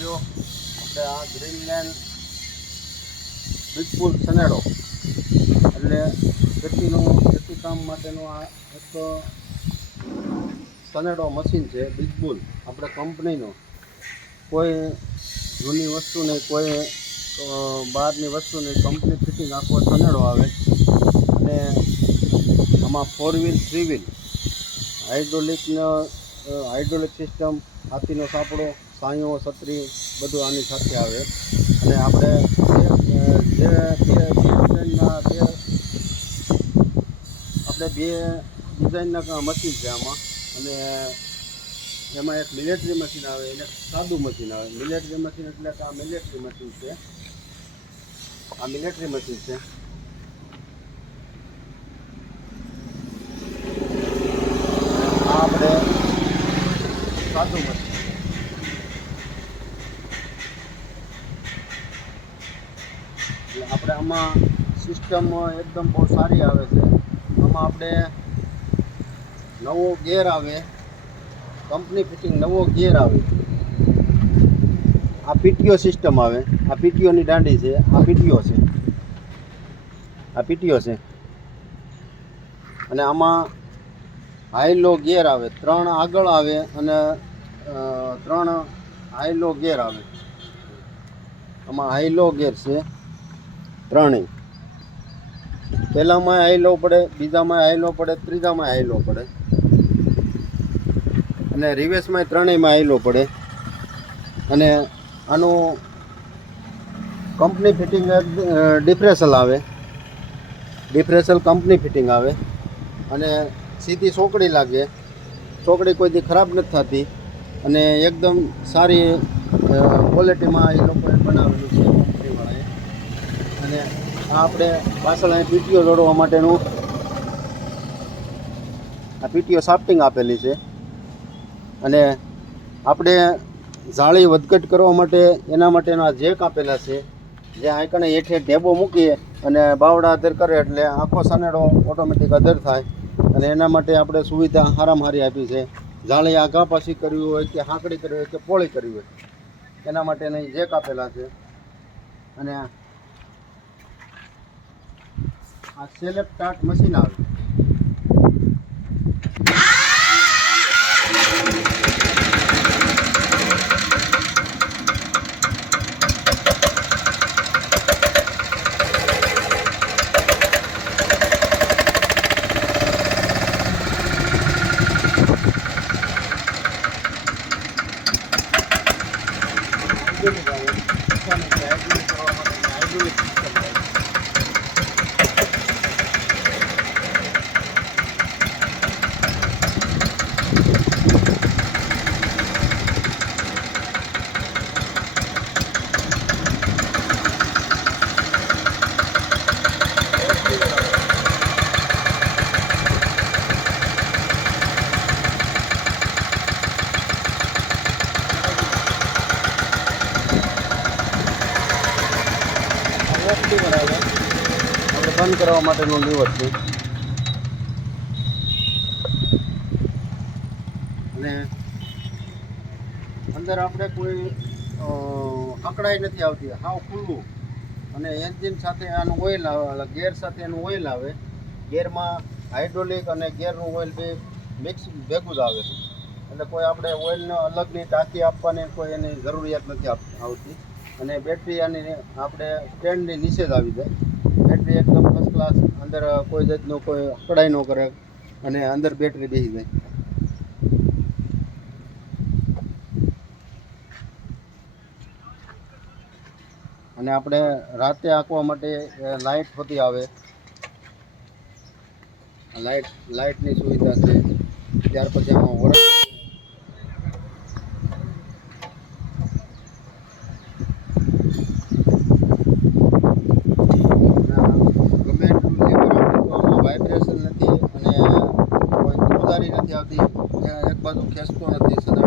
ભાઈઓ આપણે આ ગ્રીનલેન્ડ બિગપુલ સનેડો એટલે ખેતીનું ખેતી કામ માટેનું આ એક સનેડો મશીન છે બીજબુલ આપણે કંપનીનો કોઈ જૂની વસ્તુ નહીં, કોઈ બહારની વસ્તુ નહીં કંપની ફિટિંગ આખો સનેડો આવે. અને આમાં ફોર વ્હીલ થ્રી વ્હીલ હાઇડ્રોલિકનો હાઇડ્રોલિક સિસ્ટમ હાથીનો સાપડો સાંયો, છત્રી બધું આની સાથે આવે. અને આપણે જે ડિઝાઇનના બે આપણે બે ડિઝાઇનના મશીન છે આમાં. અને એમાં એક મિલિટરી મશીન આવે, એને સાદું મશીન આવે. મિલિટરી મશીન એટલે કે આ મિલિટરી મશીન છે. આ મિલિટરી મશીન છે આ આપણે સાદું મશીન એટલે આપણે આમાં સિસ્ટમ એકદમ બહુ સારી આવે છે. આમાં આપણે નવો ગેર આવે. કંપની ફિટિંગ નવો ગેર આવે. આ પીટીઓ સિસ્ટમ આવે. આ પીટીઓની દાંડી છે. આ પીટીઓ છે. આ પીટીઓ છે. અને આમાં હાઈ લો ગિયર આવે. ત્રણ આગળ આવે અને ત્રણ હાઈ લો ગિયર આવે. આમાં હાઈ લો ગિયર છે. ત્રણેય. પહેલામાં હાઈ પડે, બીજામાં હાઈ લો પડે, ત્રીજામાં હાઈ પડે. અને રિવેસમાં ત્રણેયમાં આવેલો પડે. અને આનું કંપની ફિટિંગ ડિફ્રેશલ આવે. ડિફ્રેશલ કંપની ફિટિંગ આવે. અને સીધી સોકડી લાગે. સોકડી કોઈથી ખરાબ નથી થતી. અને એકદમ સારી ક્વોલિટીમાં એ લોકોએ બનાવેલું છે. અને આ આપણે પાછળ પીટીઓ દોડવા માટેનું આ પીટીઓ સાફ્ટિંગ આપેલી છે. અને આપણે જાળી વધઘટ કરવા માટે એના માટેના જેક આપેલા છે. જે આઈકણે હેઠે ઢેબો મૂકીએ અને બાવડા અધર કરે એટલે આખો સનેડો ઓટોમેટિક અધર થાય. અને એના માટે આપણે સુવિધા હારામાં હારી આપી છે. જાળી આઘા પાછી કરવી હોય કે હાંકડી કરવી હોય કે પોળી કરવી હોય. એના માટેના જેક આપેલા છે. અને આ સેલેપ ટાટ મશીન આવે હાઇડ્રોલિક આવે હાઇડ્રોલિક કરવા માટે હાઇડ્રોલિક સિસ્ટમ આવે ઓફ લીવર આવે આપણે બંધ કરવા માટેનું લીવર છે. અને અંદર આપણે કોઈ અકડાઈ નથી આવતી. હાવ ખુલ્લું. અને એન્જિન સાથે આનું ઓઇલ આવે ગેર સાથે એનું ઓઇલ આવે. ગેરમાં હાઇડ્રોલિક અને ગેરનું ઓઇલ બે મિક્સ ભેગું જ આવે છે. એટલે કોઈ આપણે ઓઇલને અલગની ટાંકી આપવાની કોઈ એની જરૂરિયાત નથી આવતી. અને બેટરી આની આપણે સ્ટેન્ડની જ આવી જાય. બેટરી એકદમ ફર્સ્ટ ક્લાસ અંદર કોઈ જાતનું કોઈ કડાઈ ન કરે અને અંદર બેટરી બેસી જાય. અને આપણે રાતે આંકવા માટે લાઇટ હોતી આવે. લાઇટ લાઇટની સુવિધા છે. ત્યાર પછી આમાં વરસ ದೇಶದ